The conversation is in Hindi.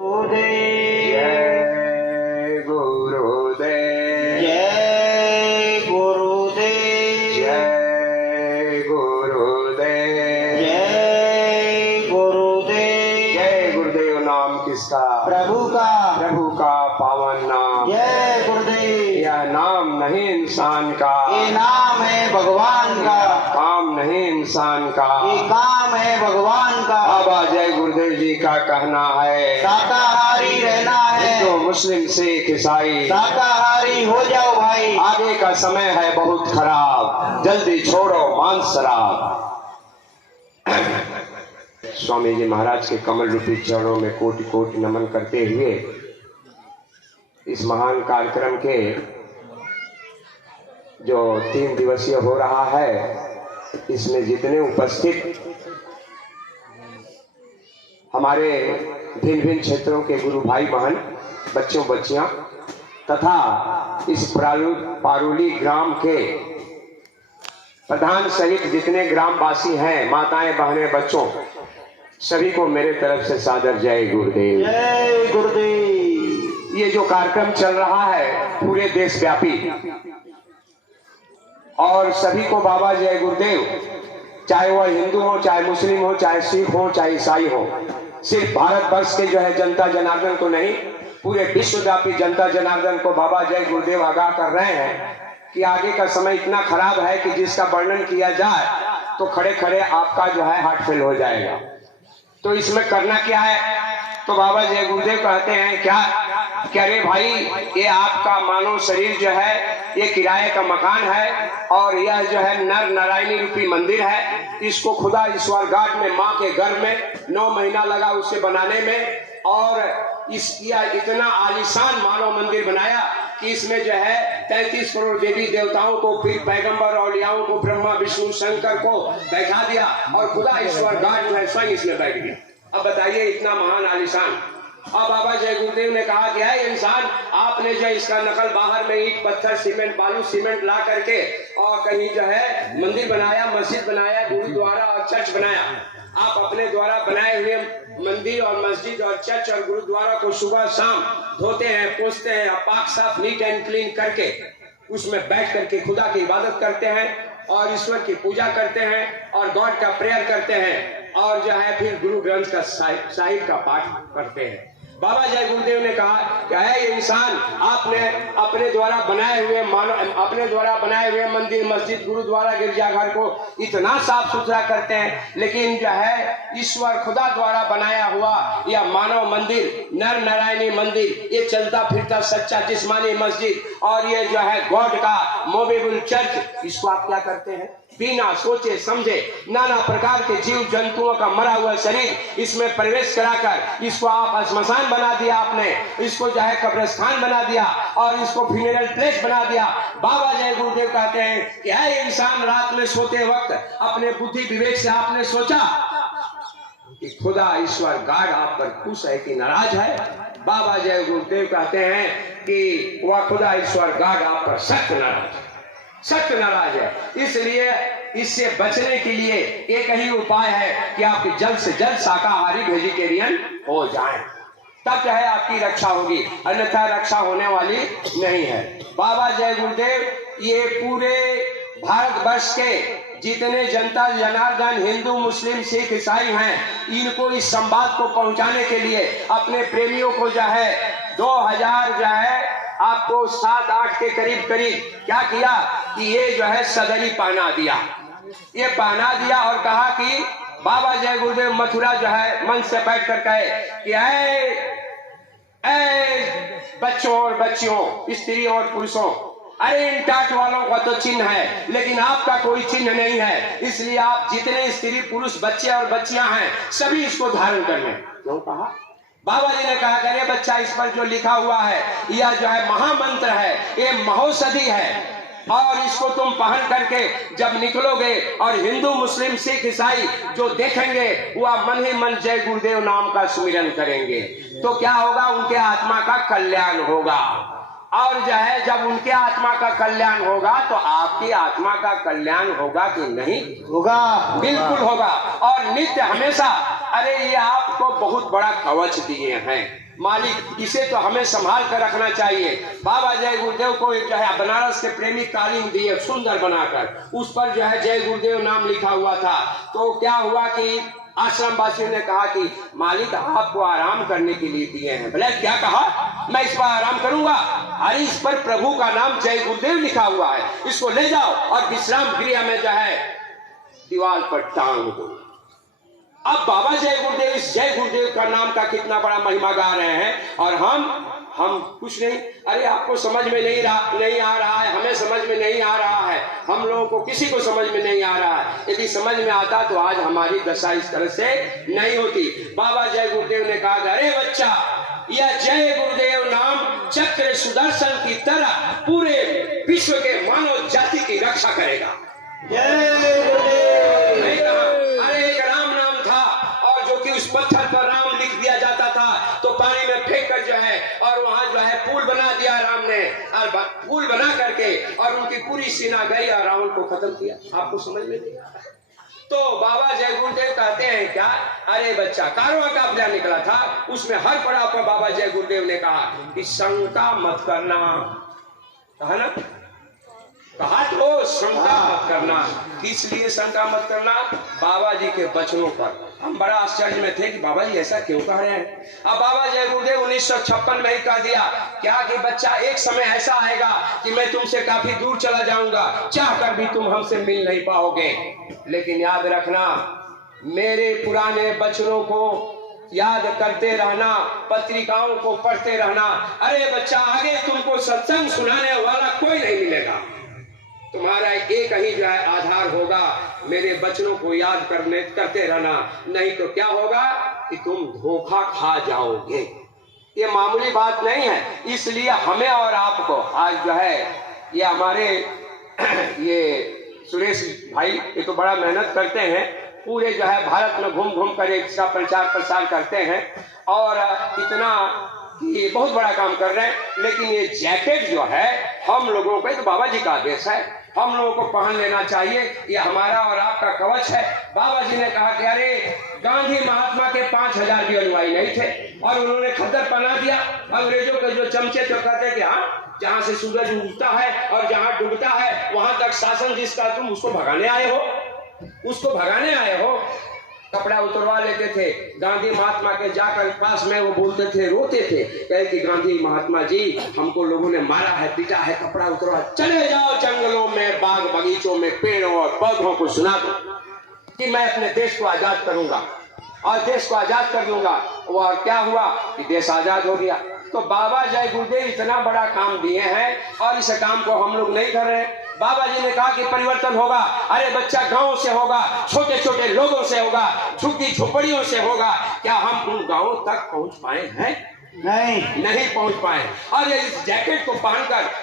जय गुरुदेव, जय गुरुदेव, जय गुरुदेव, जय गुरुदेव। जय गुरुदेव। नाम किसका? प्रभु का। प्रभु का पावन नाम। जय गुरुदेव। यह नाम नहीं इंसान का, ये नाम है भगवान का। काम नहीं इंसान का, ये काम है भगवान का। बाबा जय गुरुदेव जी का कहना है शाकाहारी रहना है। जो मुस्लिम सिख ईसाई शाकाहारी हो जाओ भाई। आगे का समय है बहुत खराब, जल्दी छोड़ो मांस शराब। स्वामी जी महाराज के कमल रूपी चरणों में कोटि कोटि नमन करते हुए इस महान कार्यक्रम के जो 3 दिवसीय हो रहा है, इसमें जितने उपस्थित हमारे भिन्न भिन्न क्षेत्रों के गुरु भाई बहन, बच्चों बच्चियां तथा इस पारुली ग्राम के प्रधान सहित जितने ग्रामवासी हैं, माताएं बहनें बच्चों, सभी को मेरे तरफ से सादर जय गुरुदेव। जय गुरुदेव। ये जो कार्यक्रम चल रहा है पूरे देशव्यापी, और सभी को बाबा जय गुरुदेव, चाहे वह हिंदू हो, चाहे मुस्लिम हो, चाहे सिख हो, चाहे ईसाई हो, सिर्फ भारतवर्ष के जो है जनता जनार्दन को नहीं, पूरे विश्वव्यापी जनता जनार्दन को बाबा जय गुरुदेव आगाह कर रहे हैं कि आगे का समय इतना खराब है कि जिसका वर्णन किया जाए तो खड़े खड़े आपका जो है हार्ट फेल हो जाएगा। तो इसमें करना क्या है? तो बाबा जय गुरुदेव कहते हैं क्या कि अरे भाई, ये आपका मानव शरीर जो है ये किराए का मकान है, और यह जो है नर नारायणी रूपी मंदिर है। इसको खुदा ईश्वर घाट में माँ के गर्भ में 9 महीना लगा उसे बनाने में, और इतना आलीशान मानव मंदिर बनाया कि इसमें जो है 33 करोड़ देवी देवताओं को, फिर पैगंबर औलियाओं को, ब्रह्मा विष्णु शंकर को बैठा दिया, और खुदा ईश्वर घाट जो है स्वयं इसमें बैठ गया। अब बताइए, इतना महान आलीशान। अब बाबा जय गुरुदेव ने कहा कि है इंसान, आपने जो इसका नकल बाहर में ईंट पत्थर सीमेंट बालू सीमेंट ला करके और कहीं जो है मंदिर बनाया, मस्जिद बनाया, गुरुद्वारा और चर्च बनाया। आप अपने द्वारा बनाए हुए मंदिर और मस्जिद और चर्च और गुरुद्वारा को सुबह शाम धोते हैं, पोंछते हैं, पाक साफ नीट एंड क्लीन करके उसमें बैठ करके खुदा की इबादत करते हैं और ईश्वर की पूजा करते हैं और गॉड का प्रेयर करते हैं, और जो है फिर गुरु ग्रंथ का साहिब का पाठ करते हैं। बाबा जय गुरुदेव ने कहा कि है इंसान, आपने अपने द्वारा बनाए हुए मंदिर मस्जिद गुरुद्वारा गिरजाघर को इतना साफ सुथरा करते हैं, लेकिन जो है ईश्वर खुदा द्वारा बनाया हुआ यह मानव मंदिर, नर नारायणी मंदिर, ये चलता फिरता सच्चा जिस्मानी मस्जिद और ये जो है गॉड का मोबेबुल चर्च, इसको आप क्या करते हैं? बिना सोचे समझे नाना प्रकार के जीव जंतुओं का मरा हुआ शरीर इसमें प्रवेश कराकर इसको आप श्मशान बना दिया, आपने इसको जो है कब्रिस्तान बना दिया और इसको फ्यूनरल प्लेस बना दिया। बाबा जय गुरुदेव कहते हैं कि है इंसान, रात में सोते वक्त अपने बुद्धि विवेक से आपने सोचा कि खुदा ईश्वर गॉड आप पर खुश है कि नाराज है? बाबा जय गुरुदेव कहते हैं कि वह खुदा ईश्वर गॉड आप पर सख्त नाराज है। इसलिए इससे बचने के लिए एक ही उपाय है कि आप जल्द से जल्द शाकाहारी वेजिटेरियन हो जाएं, तब जो है आपकी रक्षा होगी, अन्यथा रक्षा होने वाली नहीं है। बाबा जय गुरुदेव ये पूरे भारतवर्ष के जितने जनता जनार्दन हिंदू मुस्लिम सिख ईसाई हैं, इनको इस संवाद को पहुंचाने के लिए अपने प्रेमियों को जो है 2000 जो है आपको 7-8 के करीब क्या किया कि ये जो है सदरी पहना दिया, ये पहना दिया और कहा कि बाबा जय गुरुदेव मथुरा जो है मंच से बैठ कर कहे कि बच्चों और बच्चियों, स्त्रियों और पुरुषों, अरे इन टाट वालों का तो चिन्ह है लेकिन आपका कोई चिन्ह नहीं है, इसलिए आप जितने स्त्री पुरुष बच्चे और बच्चियां हैं सभी इसको धारण कर लें। क्यों कहा? बाबा जी ने कहा अरे बच्चा, इस पर जो लिखा हुआ है यह जो है महामंत्र है, ये महौषधि है, और इसको तुम पहन करके जब निकलोगे और हिंदू मुस्लिम सिख ईसाई जो देखेंगे वह मन ही मन जय गुरुदेव नाम का सुमिरन करेंगे, तो क्या होगा? उनके आत्मा का कल्याण होगा, और जो है जब उनके आत्मा का कल्याण होगा तो आपकी आत्मा का कल्याण होगा कि नहीं होगा? बिल्कुल होगा। और नित्य हमेशा अरे ये आपको बहुत बड़ा कवच दिए हैं मालिक, इसे तो हमें संभाल कर रखना चाहिए। बाबा जय गुरुदेव को एक जो है बनारस के प्रेमी कालीन दिए सुंदर बनाकर, उस पर जो है जय गुरुदेव नाम लिखा हुआ था। तो क्या हुआ कि आश्रम वासियों ने कहा कि मालिक आपको आराम करने के लिए दिए हैं। बोले क्या कहा, मैं इस पर आराम करूंगा? अरे इस पर प्रभु का नाम जय गुरुदेव लिखा हुआ है, इसको ले जाओ और विश्राम गृह में जो है दीवार पर टांग दो। अब बाबा जय गुरुदेव इस जय गुरुदेव का नाम का कितना बड़ा महिमा गा रहे हैं और हम कुछ नहीं। अरे आपको समझ में नहीं आ रहा है, हमें समझ में नहीं आ रहा है, हम लोगों को किसी को समझ में नहीं आ रहा है। यदि समझ में आता तो आज हमारी दशा इस तरह से नहीं होती। बाबा जय गुरुदेव ने कहा, अरे बच्चा, यह जय गुरुदेव नाम चक्र सुदर्शन की तरह पूरे विश्व के मानव जाति की रक्षा करेगा। जय गुरुदेव। नहीं कहा, अरे एक राम नाम था और जो कि उस पत्थर पर राम लिख दिया जाता था तो पानी में फेंक कर जो है और वहां जो है पुल बना दिया राम ने, और पुल बना करके और उनकी पूरी सेना गई और रावण को खत्म किया। आपको समझ में नहीं आता? तो बाबा जय गुरुदेव कहते हैं क्या, अरे बच्चा, कारवां का प्लान निकला था, उसमें हर पड़ाव पर बाबा जय गुरुदेव ने कहा कि शंका मत करना। कहा ना, कहा तो शंका मत करना। किस लिए शंका मत करना? बाबा जी के वचनों पर। हम बड़ा आश्चर्य में थे कि बाबा जी ऐसा क्यों कह रहे हैं। अब बाबा जय गुरुदेव 1956 में ही कह दिया क्या कि बच्चा, एक समय ऐसा आएगा कि मैं तुमसे काफी दूर चला जाऊंगा, चाहकर भी तुम हमसे मिल नहीं पाओगे। लेकिन याद रखना, मेरे पुराने वचनों को याद करते रहना, पत्रिकाओं को पढ़ते रहना। अरे बच्चा, आगे तुमको सत्संग सुनाने वाला कोई नहीं मिलेगा, तुम्हारा एक ही जो है आधार होगा, मेरे वचनों को याद करते रहना। नहीं तो क्या होगा कि तुम धोखा खा जाओगे। ये मामूली बात नहीं है। इसलिए हमें और आपको आज जो है ये हमारे ये सुरेश भाई ये तो बड़ा मेहनत करते हैं, पूरे जो है भारत में घूम घूम कर इसका प्रचार प्रसार करते हैं और इतना ये बहुत बड़ा काम कर रहे हैं। लेकिन ये जैकेट जो है हम लोगों का, तो बाबा जी का आदेश है, हम लोगों को पहन लेना चाहिए। ये हमारा और आपका कवच है। बाबा जी ने कहा कि अरे गांधी महात्मा के 5000 भी अनुयायी नहीं थे और उन्होंने खद्दर पहना दिया। अंग्रेजों के जो चमचे तो कहते कि हाँ, जहां से सूरज उगता है और जहां डूबता है वहां तक शासन जिसका, तुम उसको भगाने आए हो, उसको भगाने आए हो। कपड़ा उतरवा लेते थे। गांधी महात्मा के जाकर पास में वो बोलते थे, रोते थे, कहे कि गांधी महात्मा जी, हमको लोगों ने मारा है, पीटा है, कपड़ा उतरवा, चले जाओ जंगलों में, बाग बगीचों में, पेड़ों और पौधों को सुना दो कि मैं अपने देश को आजाद करूंगा और देश को आजाद कर दूंगा। वो और क्या हुआ कि देश आजाद हो गया। तो बाबा जय गुरुदेव इतना बड़ा काम दिए हैं और इस काम को हम लोग नहीं कर रहे हैं। बाबा जी ने कहा कि परिवर्तन होगा। अरे बच्चा, गांव से होगा, छोटे छोटे लोगों से होगा, झुग्गी झोपड़ियों से होगा। क्या हम उन गांवों तक पहुंच पाए हैं? नहीं पहुंच पाए। और इस जैकेट को पहनकर